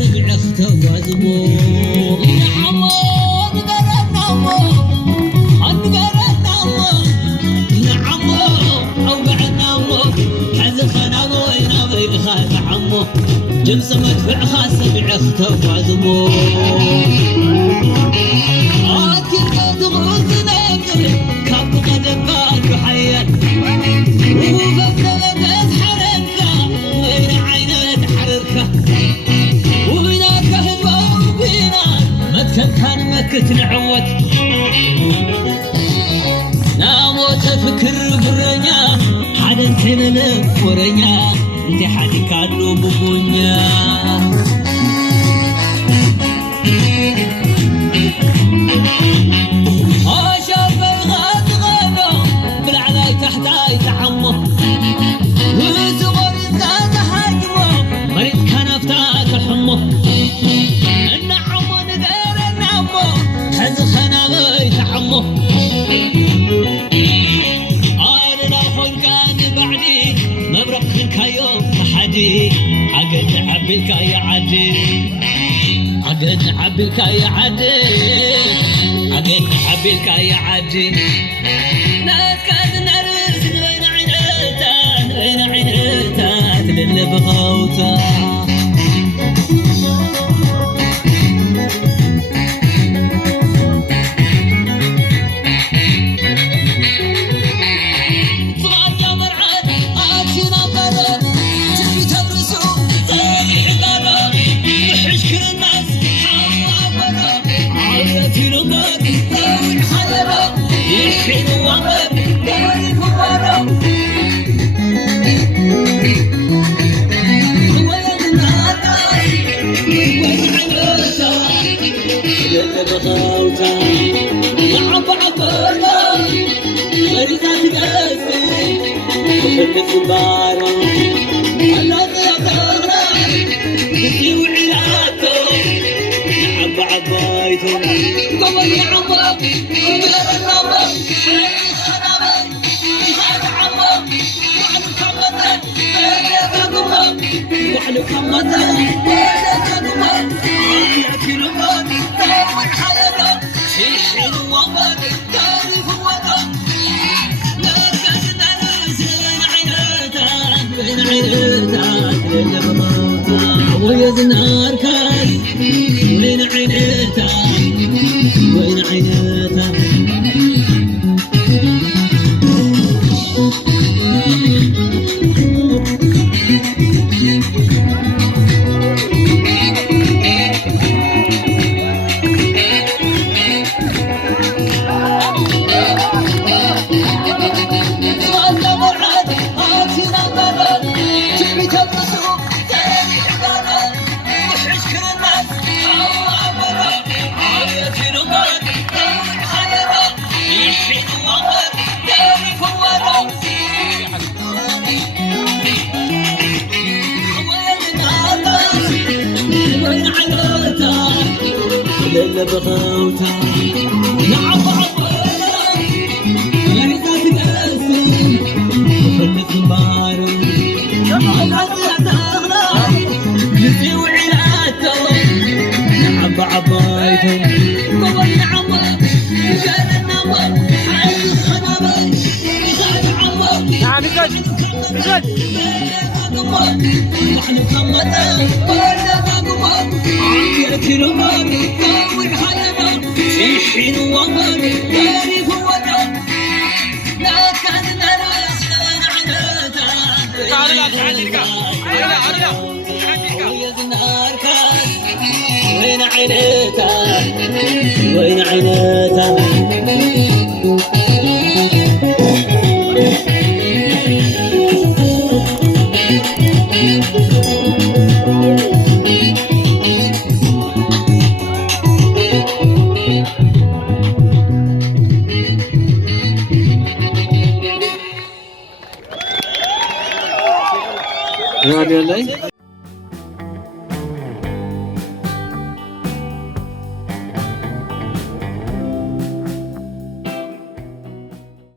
سبع اختوازمو نعمو نقرنا مو نقرنا مو نعمو اوقعنا مو حزخنا وينا بيخاف عمو جمس مدفع خاص سبع اختوازمو كان مكت نعوت ناموت فكر برنيا حدا كنن فرنيا انت حدي كانو ببونيا شاف الغاد غادو بالعلاي تحتاي تعمو وزغر الزاد حجمو مريض كان افتات حمو حزخنا بيتعمو أنا خلقان بعدي مبرق الكيوم حدي عقد عبلك يا عدي عقد عبلك يا عدي عقد عبلك يا عدي لا كاد نرز بين عينيتات للي بغوتها ويزنار كاي وين عينيتها وين عينيتها اللي بغوتها نعم عبالا يا ريتها تقاسم وفلت مبارو نسي وعيلاته نعم عبايته طبعا نعم قال النمر حال الخنابل يخاف عمر نعم نزل نحن كمتا قلنا مقمر عافية الأمر كون حينا في حين ومر تعرف ودا لا كان نرس عنادا وين عينيتا وين عينيتا Radio Lane.